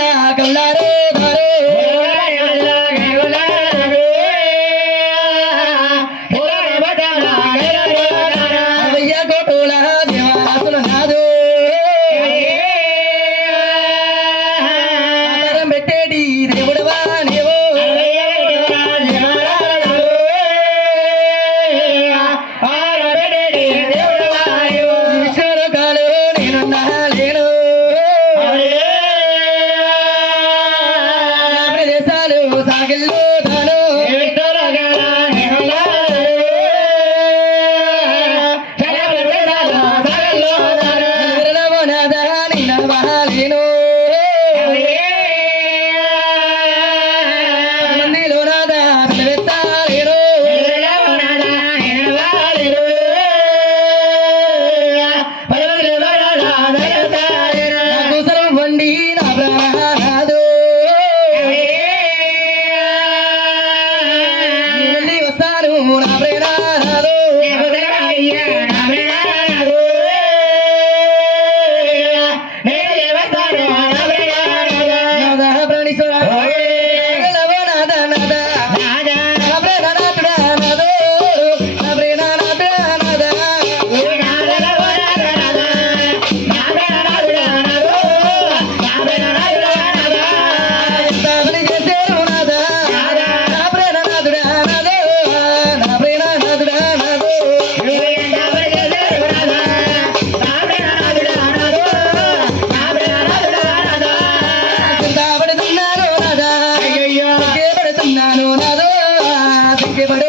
I got a Nagalare. Hallelujah.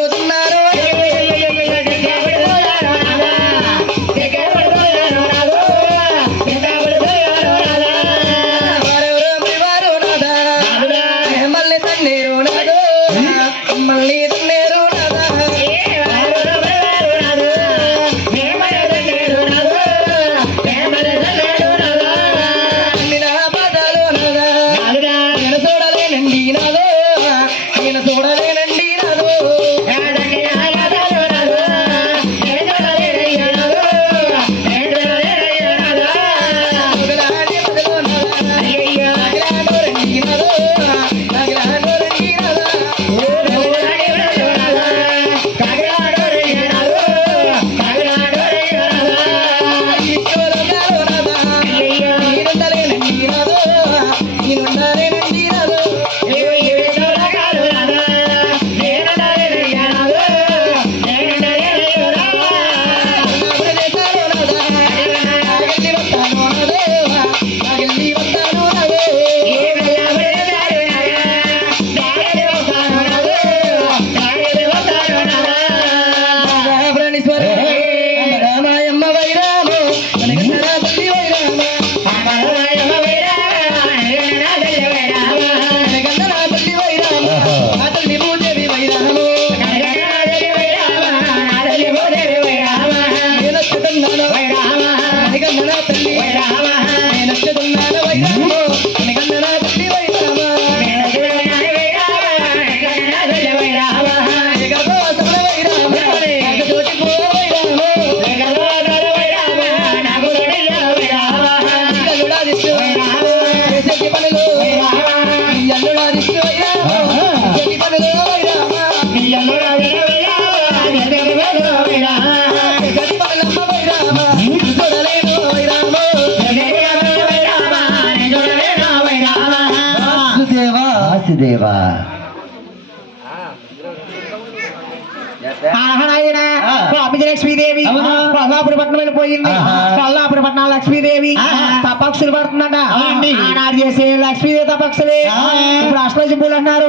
doesn't matter Vasudeva ఆహనాయన స్వామిజ Lakshmidevi పోయింది పట్టణం లక్ష్మీదేవి. తపక్షులు పడుతుందట. ఆనాడు చేసే లక్ష్మీదేవి తపక్షులే ఇప్పుడు అష్టలక్ష్మి పూలు అంటున్నారు